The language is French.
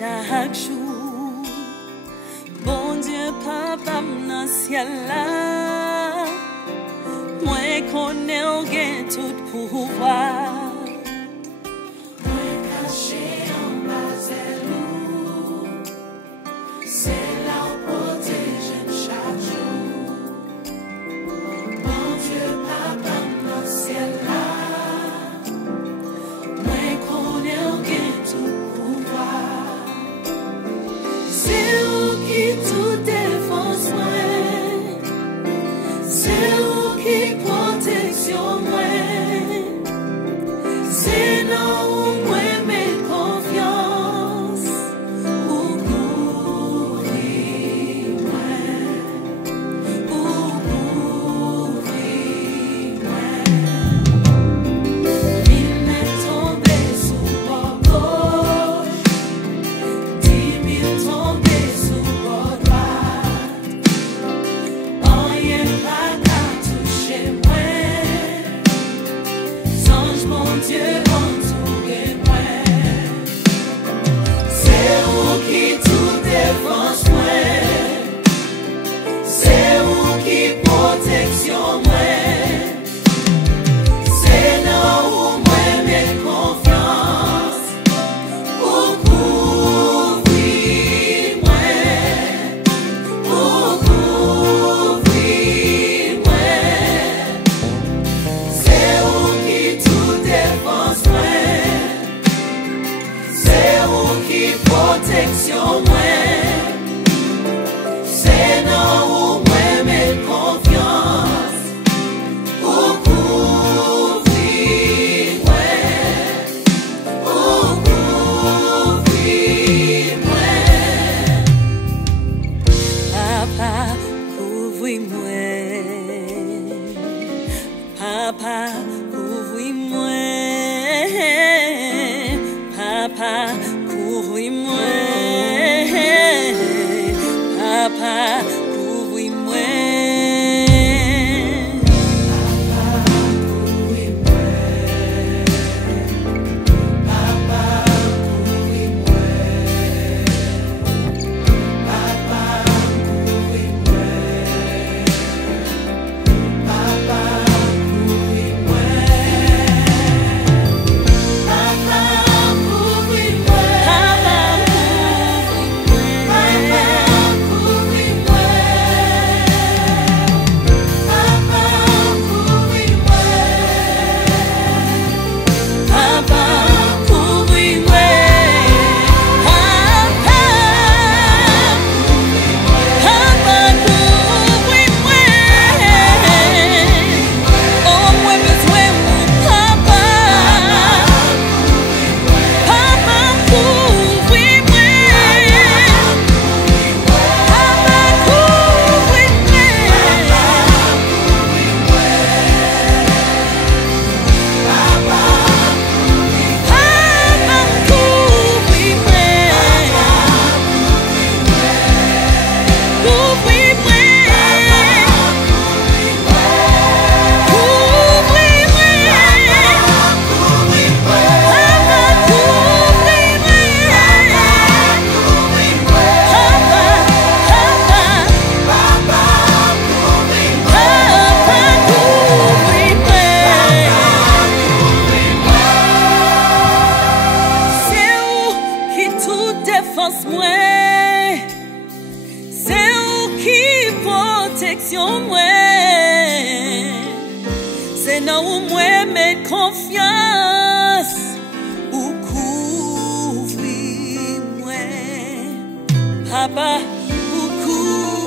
chaque jour. Bon Dieu, papa, dans le ciel là, moi connais au gain tout pouvoir. Moi caché en bas zélou, c'est là où protège chaque jour. Bon Dieu, papa, dans le ciel là, moi connais au gain tout pouvoir. C'est où qui tout défense moi, c'est où qui protection moi, c'est là où moi mets confiance, où couvrir moi, où couvrir moi. Il m'est tombé sous bord gauche, 10 000 tombés sous bord droit. Rien pas qu'à toucher moi, songe mon Dieu entouré moi. C'est où qui tout défense moi, c'est où qui protection moi, c'est là où moi mets confiance, où couvrir moi, où couvrir moi, c'est où qui tout défense moi, c'est où qui protection moi, c'est là où moi mets confiance, où couvrir moi, où couvrir moi. Papa, couvre-moi. Papa, couvre-moi. Papa, couvre-moi. Papa, couvre-moi. C'est où qui protection moi, c'est là où moi mets confiance, où couvrir moi. Papa, où couvrir